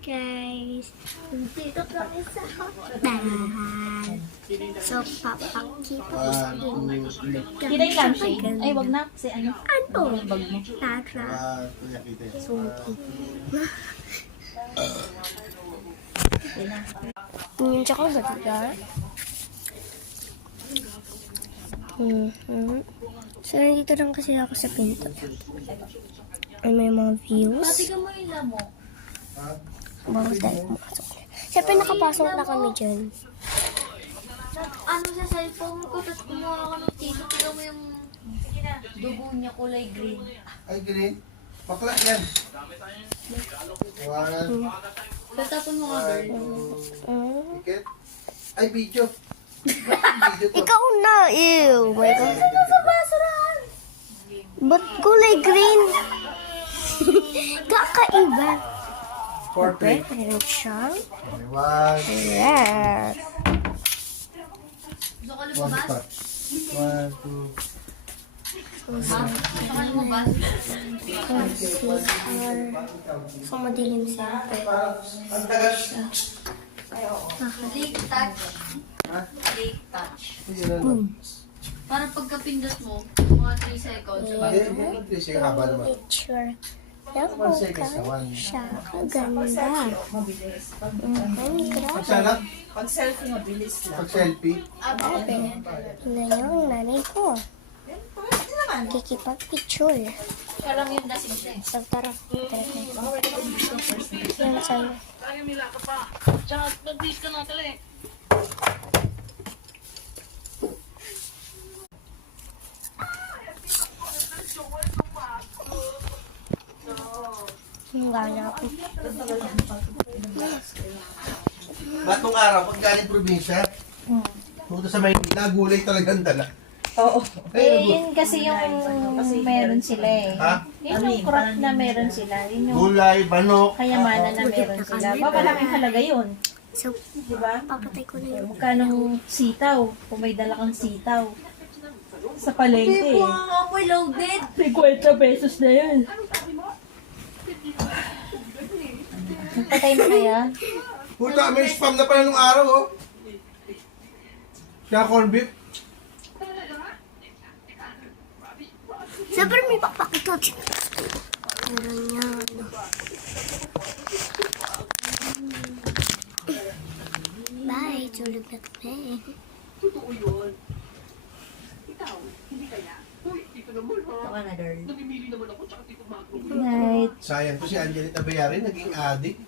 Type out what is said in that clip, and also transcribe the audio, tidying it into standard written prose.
guys, dito kami sa hotdog. So, papakita ko sa inyo. Kiray lang siya. Ay, wag na. Kasi ano? Ano? Bag mo. Tara. So, yung tsaka ba diba? So, nandito lang kasi ako sa pinto. Ay, may mga views. Patigan mo yung lamo. Bago tayo pumasok. Siyempre, nakapasok na kami dyan. Ano sa cellphone ko, tapos kumuha ka ng tito. Tignan mo yung dugo niya kulay green. Ay, green. Bakla yan. One, Tatapon mo nga, girl. ticket. Ay, video. Video to. Ikaw na! Ew! My God. Sa basurahan! Ba't kulay green? Kakaiba. Portrait. Ayan siya. One, Yes. Gusto ka one lumabas? spot. One, two. Ha? Gusto ka lumabas? So, madilim siya. Ang tagal. Lake touch. Ha? Lake touch. Hindi na. Para pagkapindot mo, mga 3 seconds. Hindi, sige, haba naman. Picture. Yan po 1 seconds na, one. siya. Kaganda. Grabe. Pagsalang? Pag selfie, mabilis lang. Pag selfie? Grabe. Na yung nanay ko. Pwede naman. Kikipag-picture. Parang yung lasing siya eh. So, tara. Yan sa'yo. Ang gana ako. Lahat ng araw, pag galing probinsya, pumunta sa Maynila, gulay talagang dala. Oo. Eh, yun kasi yung meron sila eh. Ha? Yun yung crop na meron sila. Yun yung Gulay, manok. kayamanan na meron sila. Mapalaking halaga yun. So, Diba? papatay ko na yun. Magkano sitaw? Kung may dala kang sitaw. Sa palengke eh. Amoy loaded. 50 pesos na yun. Magpatay na kaya? Puta, may spam na pala nung araw, oh. Kaya corn beef. Siyempre may papakito. Meron yan. Bye, tulog na kami. Ito ka na, girl. Night. Sayang to si Angelita Bayari, naging addict.